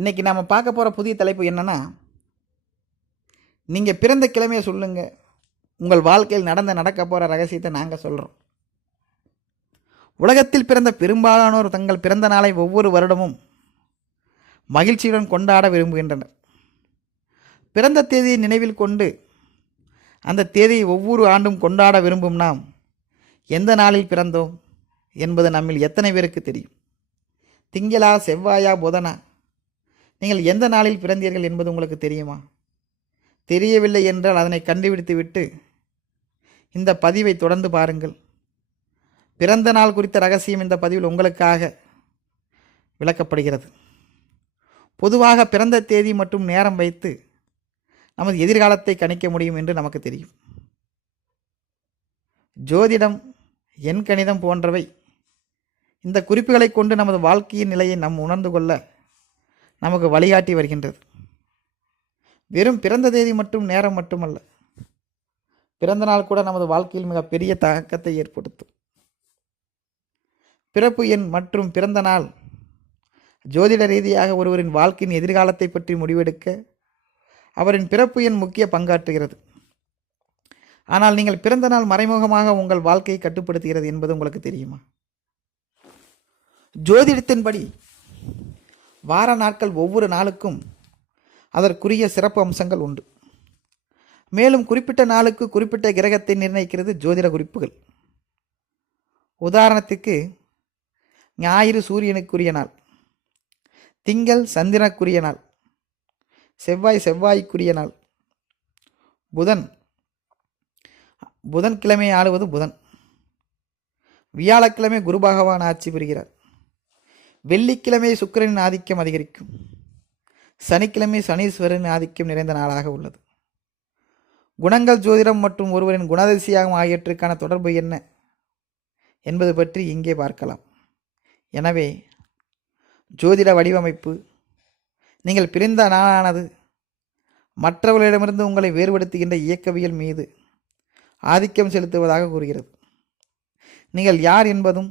இன்றைக்கி நாம் பார்க்க போகிற புதிய தலைப்பு என்னென்னா நீங்கள் பிறந்த கிழமையை சொல்லுங்கள் உங்கள் வாழ்க்கையில் நடந்த நடக்க போகிற ரகசியத்தை நாங்கள் சொல்கிறோம் உலகத்தில் பிறந்த பெரும்பாலானோர் தங்கள் பிறந்த நாளை ஒவ்வொரு வருடமும் மகிழ்ச்சியுடன் கொண்டாட விரும்புகின்றனர். பிறந்த தேதியை நினைவில் கொண்டு அந்த தேதியை ஒவ்வொரு ஆண்டும் கொண்டாட விரும்பும் நாம் எந்த நாளில் பிறந்தோம் என்பது நம்மில் எத்தனை பேருக்கு தெரியும்? திங்களா செவ்வாயா புதனா? நீங்கள் எந்த நாளில் பிறந்தீர்கள் என்பது உங்களுக்கு தெரியுமா? தெரியவில்லை என்றால் அதனை கண்டுபிடித்து விட்டு இந்த பதிவை தொடர்ந்து பாருங்கள். பிறந்த நாள் குறித்த ரகசியம் இந்த பதிவில் உங்களுக்காக விளக்கப்படுகிறது. பொதுவாக பிறந்த தேதி மற்றும் நேரம் வைத்து நமது எதிர்காலத்தை கணிக்க முடியும் என்று நமக்கு தெரியும். ஜோதிடம் எண் கணிதம் போன்றவை இந்த குறிப்புகளை கொண்டு நமது வாழ்க்கையின் நிலையை நாம் உணர்ந்து கொள்ள நமக்கு வழிகாட்டி வருகின்றது. வெறும் பிறந்த தேதி மட்டும் நேரம் மட்டுமல்ல. பிறந்த நாள் கூட நமது வாழ்க்கையில் மிக பெரிய தாக்கத்தை ஏற்படுத்தும். பிறப்பு எண் மற்றும் பிறந்த நாள் ஜோதிட ரீதியாக ஒருவரின் வாழ்க்கையின் எதிர்காலத்தை பற்றி முடிவெடுக்க அவரின் பிறப்பு எண் முக்கிய பங்காற்றுகிறது. ஆனால் நீங்கள் பிறந்த நாள் மறைமுகமாக உங்கள் வாழ்க்கையை கட்டுப்படுத்துகிறது என்பது உங்களுக்கு தெரியுமா? ஜோதிடத்தின்படி வார நாட்கள் ஒவ்வொரு நாளுக்கும் அதற்குரிய சிறப்பு அம்சங்கள் உண்டு. மேலும் குறிப்பிட்ட நாளுக்கு குறிப்பிட்ட கிரகத்தை நிர்ணயிக்கிறது ஜோதிட குறிப்புகள். உதாரணத்துக்கு ஞாயிறு சூரியனுக்குரிய நாள் திங்கள் சந்திரனுக்குரிய நாள் செவ்வாய் செவ்வாய்க்குரிய நாள் புதன் புதன்கிழமை ஆளுவது புதன். வியாழக்கிழமை குரு பகவான் ஆட்சி புரிகிறார். வெள்ளிக்கிழமை சுக்கிரனின் ஆதிக்கம் அதிகரிக்கும். சனிக்கிழமை சனீஸ்வரனின் ஆதிக்கம் நிறைந்த நாளாக உள்ளது. குணங்கள் ஜோதிடம் மற்றும் ஒருவரின் குணதிசையாகும் ஆகியவற்றுக்கான தொடர்பு என்ன என்பது பற்றி இங்கே பார்க்கலாம். எனவே ஜோதிட வடிவமைப்பு. நீங்கள் பிரிந்த நாளானது மற்றவர்களிடமிருந்து உங்களை வேறுபடுத்துகின்ற இயக்கவியல் மீது ஆதிக்கம் செலுத்துவதாக கூறுகிறது. நீங்கள் யார் என்பதும்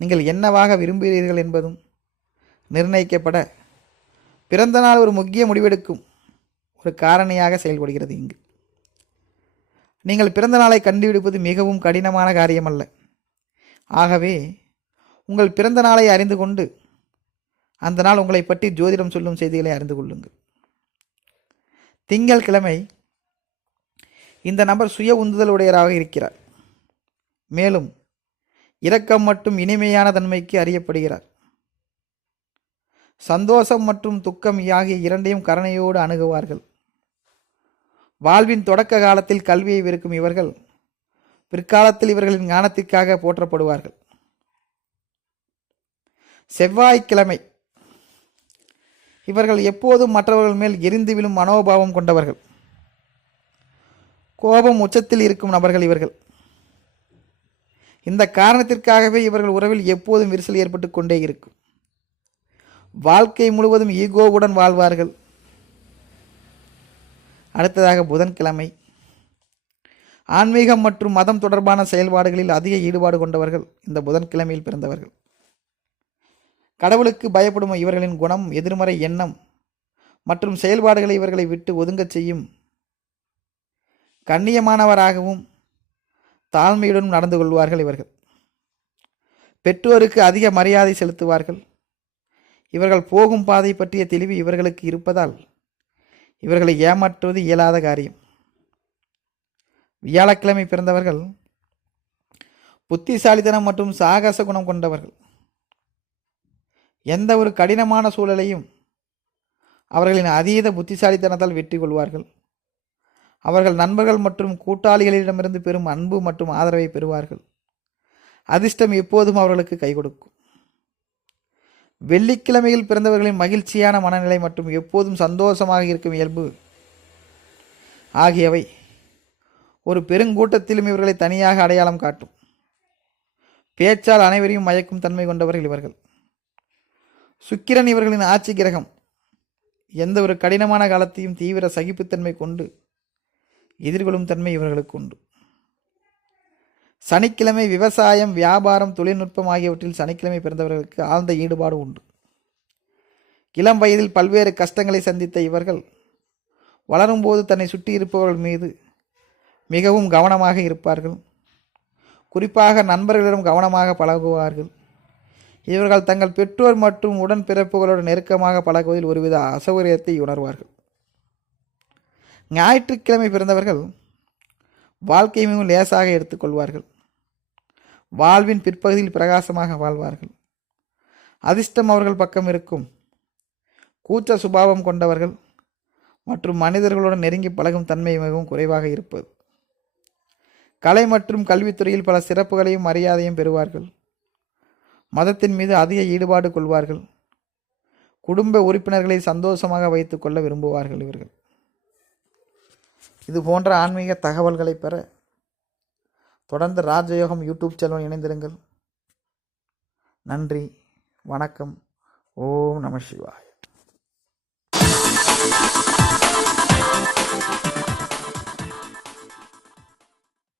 நீங்கள் என்னவாக விரும்புகிறீர்கள் என்பதும் நிர்ணயிக்கப்பட பிறந்த நாள் ஒரு முக்கிய முடிவெடுக்கும் ஒரு காரணியாக செயல்படுகிறது இங்கு. நீங்கள் பிறந்த நாளை கண்டுபிடிப்பது மிகவும் கடினமான காரியமல்ல. ஆகவே உங்கள் பிறந்த நாளை அறிந்து கொண்டு அந்த நாள் உங்களை பற்றி ஜோதிடம் சொல்லும் செய்திகளை அறிந்து கொள்ளுங்கள். திங்கள் கிழமை இந்த நபர் சுய உந்துதலுடையராக இருக்கிறார். மேலும் இரக்கம் மற்றும் இனிமையான தன்மைக்கு அறியப்படுகிறார். சந்தோஷம் மற்றும் துக்கம் ஆகிய இரண்டையும் கருணையோடு அணுகுவார்கள். வாழ்வின் தொடக்க காலத்தில் கல்வியை விற்கும் இவர்கள் பிற்காலத்தில் இவர்களின் ஞானத்திற்காக போற்றப்படுவார்கள். செவ்வாய்க்கிழமை இவர்கள் எப்போதும் மற்றவர்கள் மேல் எரிந்து விழும் மனோபாவம் கொண்டவர்கள். கோபம் உச்சத்தில் இருக்கும் நபர்கள் இவர்கள். இந்த காரணத்திற்காகவே இவர்கள் உறவில் எப்போதும் விரிசல் ஏற்பட்டு கொண்டே இருக்கும். வாழ்க்கை முழுவதும் ஈகோவுடன் வாழ்வார்கள். அடுத்ததாக புதன்கிழமை. ஆன்மீகம் மற்றும் மதம் தொடர்பான செயல்பாடுகளில் அதிக ஈடுபாடு கொண்டவர்கள் இந்த புதன்கிழமையில் பிறந்தவர்கள். கடவுளுக்கு பயப்படும் இவர்களின் குணம் எதிர்மறை எண்ணம் மற்றும் செயல்பாடுகளை இவர்களை விட்டு ஒதுங்கச் செய்யும் கண்ணியமானவராகவும் தாழ்மையுடன் நடந்து கொள்வார்கள் இவர்கள். பெற்றோருக்கு அதிக மரியாதை செலுத்துவார்கள். இவர்கள் போகும் பாதை பற்றிய தெளிவு இவர்களுக்கு இருப்பதால் இவர்களை ஏமாற்றுவது இயலாத காரியம். வியாழக்கிழமை பிறந்தவர்கள் புத்திசாலித்தனம் மற்றும் சாகச குணம் கொண்டவர்கள். எந்த ஒரு கடினமான சூழலையும் அவர்களின் அதீத புத்திசாலித்தனத்தால் வெற்றி கொள்வார்கள் அவர்கள் நண்பர்கள் மற்றும் கூட்டாளிகளிடமிருந்து பெறும் அன்பு மற்றும் ஆதரவை பெறுவார்கள். அதிர்ஷ்டம் எப்போதும் அவர்களுக்கு கை கொடுக்கும். வெள்ளிக்கிழமையில் பிறந்தவர்களின் மகிழ்ச்சியான மனநிலை மற்றும் எப்போதும் சந்தோஷமாக இருக்கும் இயல்பு ஆகியவை ஒரு பெருங்கூட்டத்திலும் இவர்களை தனியாக அடையாளம் காட்டும். பேச்சால் அனைவரையும் மயக்கும் தன்மை கொண்டவர்கள் இவர்கள். சுக்கிரன் இவர்களின் ஆட்சி கிரகம் எந்த ஒரு கடினமான காலத்தையும் தீவிர சகிப்புத்தன்மை கொண்டு எதிர்கொள்ளும் தன்மை இவர்களுக்கு உண்டு. சனிக்கிழமை விவசாயம் வியாபாரம் தொழில்நுட்பம் ஆகியவற்றில் சனிக்கிழமை பிறந்தவர்களுக்கு ஆழ்ந்த ஈடுபாடு உண்டு. இளம் வயதில் பல்வேறு கஷ்டங்களை சந்தித்த இவர்கள் வளரும்போது தன்னை சுற்றி இருப்பவர்கள் மீது மிகவும் கவனமாக இருப்பார்கள். குறிப்பாக நண்பர்களிடம் கவனமாக பழகுவார்கள். இவர்கள் தங்கள் பெற்றோர் மற்றும் உடன்பிறப்புகளோடு நெருக்கமாக பழகுவதில் ஒருவித அசௌகரியத்தை உணர்வார்கள். ஞாயிற்றுக்கிழமை பிறந்தவர்கள் வாழ்க்கை மிகவும் லேசாக எடுத்துக்கொள்வார்கள் வாழ்வின் பிற்பகுதியில் பிரகாசமாக வாழ்வார்கள். அதிர்ஷ்டம் அவர்கள் பக்கம் இருக்கும். கூச்ச சுபாவம் கொண்டவர்கள் மற்றும் மனிதர்களுடன் நெருங்கி பழகும் தன்மை மிகவும் குறைவாக இருப்பது. கலை மற்றும் கல்வித்துறையில் பல சிறப்புகளையும் மரியாதையும் பெறுவார்கள். மதத்தின் மீது அதிக ஈடுபாடு கொள்வார்கள். குடும்ப உறுப்பினர்களை சந்தோஷமாக வைத்துக்கொள்ள விரும்புவார்கள் இவர்கள். இது போன்ற ஆன்மீக தகவல்களை பெற தொடர்ந்து ராஜயோகம் யூடியூப் சேனல் இணைந்திருங்கள். நன்றி வணக்கம் ஓம் நம சிவாய்.